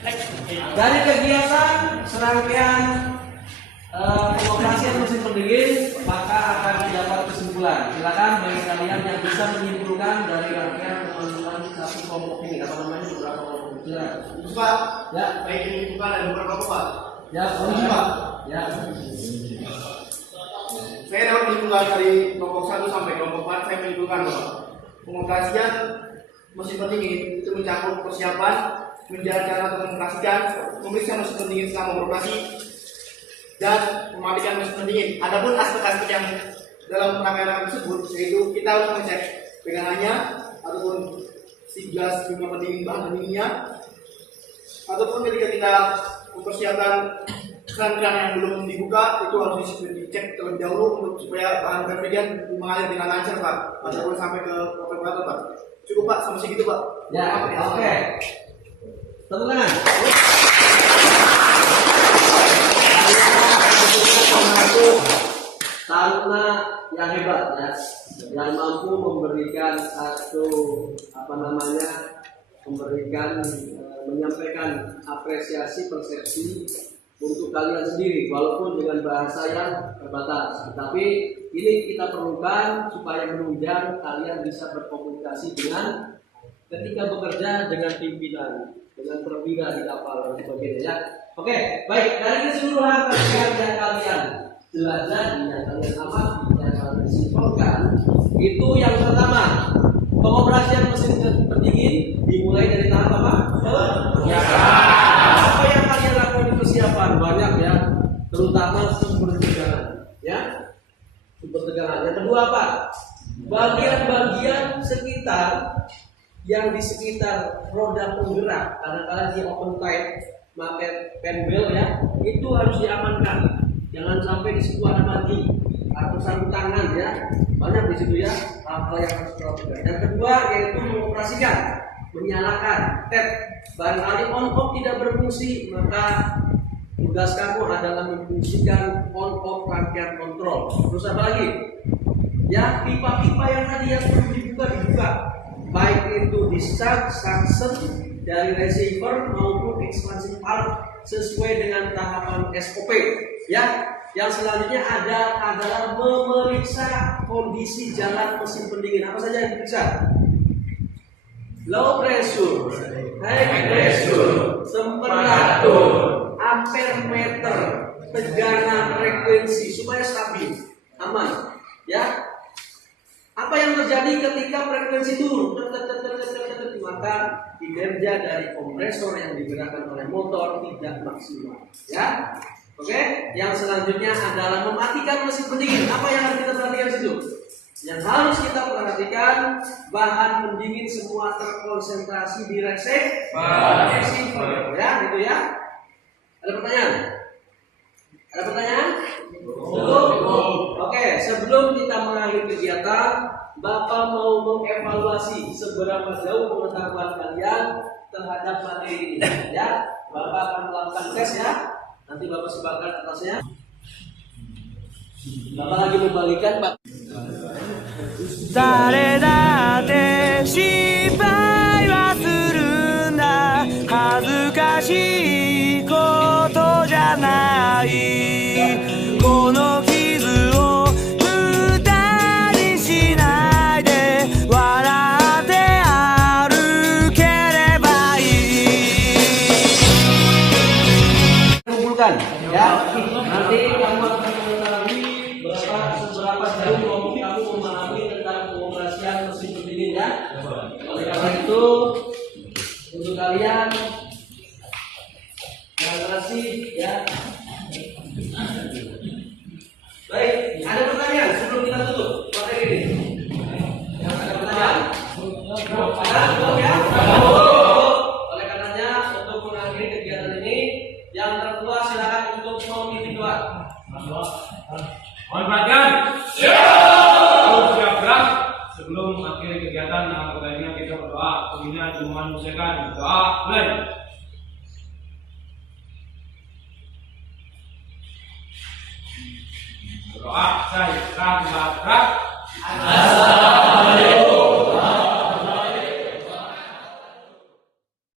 Dari kegiatan serangkaian pengoperasian mesin pendingin, maka akan didapat kesimpulan. Silakan bagi kalian yang bisa menyimpulkan dari rangkaian teman-teman satu kelompok ini, apa namanya, beberapa kelompok itu. Pak, Ya, baik ini bukan ada beberapa Pak. ya, Pak. Ya. Saya dapat menyimpulkan dari kelompok 1 sampai kelompok 4, saya menyimpulkan bahwa pengoperasian mesin pendingin itu mencakup persiapan, menjalankan atau mengoperasikan, memeriksa mesin pendingin selama beroperasi, dan mematikan mesin pendingin. Adapun aspek-aspek yang dalam rangkaian tersebut, yaitu kita harus mengecek pegangannya ataupun si gas jumlah pendingin bahan pendinginnya, ataupun ketika kita mempersiapkan keran-keran yang belum dibuka itu harus dicek terlebih dahulu untuk supaya bahan refrigeran mengalir dengan lancar Pak, ataupun sampai ke operator Pak. Cukup Pak, sampai segitu Pak. Ya, oke. Tepuk tangan. Taruna yang hebat ya, yang mampu memberikan satu menyampaikan apresiasi persepsi untuk kalian sendiri, walaupun dengan bahasa yang terbatas. Tetapi ini kita perlukan supaya menunjang kalian bisa berkomunikasi dengan ketika bekerja dengan pimpinan, dengan perwira di kapal dan sebagainya ya. Oke, baik, dari keseluruhan kajian yang kalian jelajah, yang kalian amati, yang kalian simpulkan, itu yang pertama, pengoperasian mesin pendingin dimulai dari tahap apa? Apa yang kalian lakukan di persiapan? Banyak ya, terutama sumber tegangan ya, sumber tegangan. Yang kedua apa? Bagian-bagian sekitar yang di sekitar roda penggerak, kadang-kadang di open tight, pakai penbel ya, itu harus diamankan. Jangan sampai di situ ada mati atau sarung tangan ya, banyak di situ ya hal-hal yang harus dilakukan. Yang kedua yaitu mengoperasikan, menyalakan tap. Barangkali on off tidak berfungsi, maka tugas kamu adalah memfungsikan on off rangkaian kontrol. Terus apa lagi? Ya, pipa-pipa yang tadi yang perlu dibuka, baik itu discharge, suction dari receiver maupun expansion valve sesuai dengan tahapan SOP. Ya, yang selanjutnya adalah memeriksa kondisi jalan mesin pendingin. Apa saja yang diperiksa? Low pressure, high pressure, temperatur, ampere meter, tegangan, frekuensi supaya stabil, aman. Ya, apa yang terjadi ketika frekuensi turun? Maka kinerja dari kompresor yang digerakkan oleh motor tidak maksimal. Ya, oke. Yang selanjutnya adalah mematikan mesin pendingin. Apa yang harus kita perhatikan di situ? Yang harus kita perhatikan, bahan pendingin semua terkonsentrasi di receiver. Ya, gitu ya. Ada pertanyaan? Ada pertanyaan? Betul? Oke, sebelum kita mengakhiri kegiatan, Bapak mau mengevaluasi seberapa jauh pengetahuan kalian terhadap materi ini. Ya, Bapak akan melakukan tes ya. Nanti Bapak sebarkan atasnya. Bapak lagi membalikan Pak. 誰だって失敗はするんだ恥ずかしいことじゃないこの傷を無駄にしないで笑って歩ければいい Kumpulkan ya. Nanti kamu akan mengetahui seberapa jauh kelompok kamu memahami tentang pengoperasian mesin pendingin ya. Oleh karena itu untuk kalian terima kasih ya. Baik, ada pertanyaan sebelum kita tutup materi ini? Ada pertanyaan? Ada ya? Oleh karenanya untuk mengakhiri kegiatan ini, yang tertua silakan untuk memimpin doa. Mohon perhatian. Siap. Sebelum akhir kegiatan yang kita berdoa, pembina cuma mengusahakan doa mulai. Doa saya Assalamualaikum